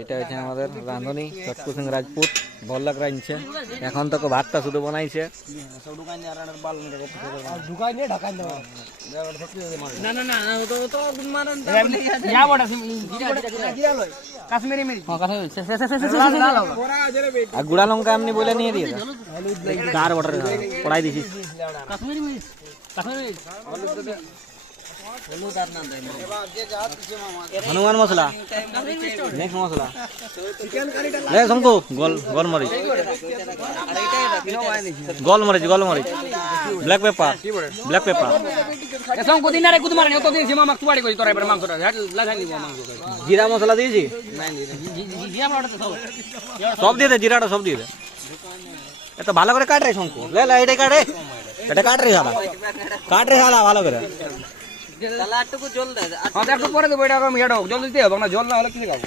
এটা হচ্ছে আমাদের রাঁধুনি চটকু সিং রাজপুত বল্লক রাঁধছে এখন তো ভাতটা শুধু বানাইছে আর গুড়া লঙ্কা এমনি বলে নিয়ে দিয়ে কার বটার পড়াই দিছিস হনুমান মশলা নেক্সট মশলা লে শঙ্কু গোলমরিচ গোলমরিচ ব্ল্যাক পেপার শঙ্কু দিন আরে কুদমার নে তো দিন সীমা মাছ তুড়ি করি তোরা এবার মাংসটা লাগাই দিব মাংস জিরা মশলা দিয়েছি সব দিয়ে দে জিরাটা সব দিয়ে দে এত ভালো করে কাট রে শঙ্কু লে এটা কাট রে শালা ভালো করে জল একটু পরে দেবো এটা জল দিতে হবে না জল না হলে কিছু খাবো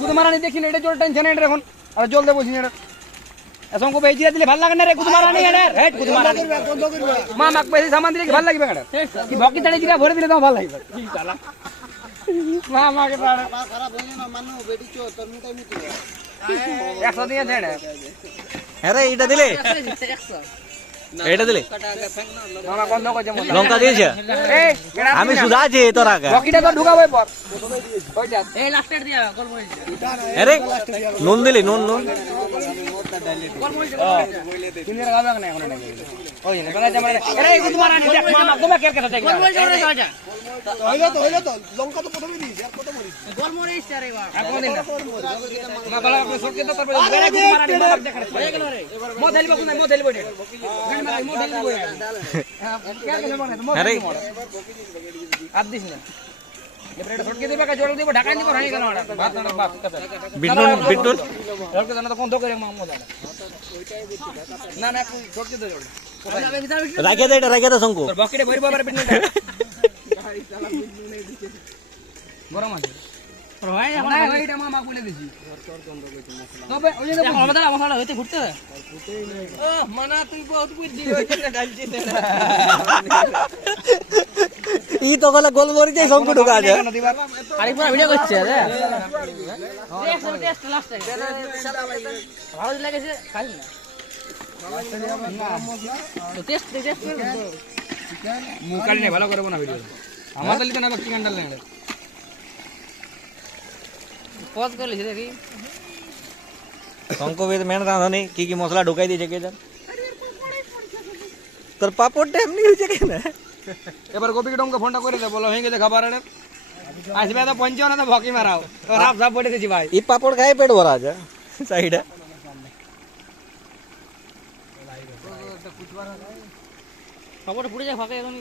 গুদ মারানি দেখি না এটা জল টেনশন এটা এখন আর জল দেবো এটা শঙ্কু ভাই জিরা দিলে ভালো লাগে না রে গুদ মারানি মা মাক বেশি সামান দিলে ভালো লাগবে কি ভকি তাড়ে জিরা ভরে দিলে তো ভালো লাগবে মা মাকে খারাপ হইলো না মানু বেটি চো তোর মুটাই মুটি 100 দিয়ে দেন আরে এটা দিলে 100 এটা দিলে লঙ্কা দিয়েছে আমি সুধা আছি তোর আগে আরে নুন দিলি নুন রাখে দে শঙ্কু গরম আছে ই তো গলা গোলমরিচ শঙ্কু ঢুকা আছে আরেকবার ভিডিও করছে ভালো লেগেছে খাই না মুকালি ভালো করবো না ভিডিও আমাদের লিখে না চিকেন ডাল লাগে পজ করে লিখে দেখি শঙ্কবিদ মেন রাঁধুনি কি মশলা ঢুকাই দিয়েছে কে জান তোর পাপড়টা এমনি হয়েছে কেন এবার গোপী ডমকে ফোনটা করে দে বলো হয়ে গেছে খাবার আসবে তো 55 তো ভকি মারাও রাপ সাপ পড়ে দিছি ভাই এই পাপড় খাই পেট ভরা আছে সাইডে পাপড় পুড়ে যায় ফাঁকে এখন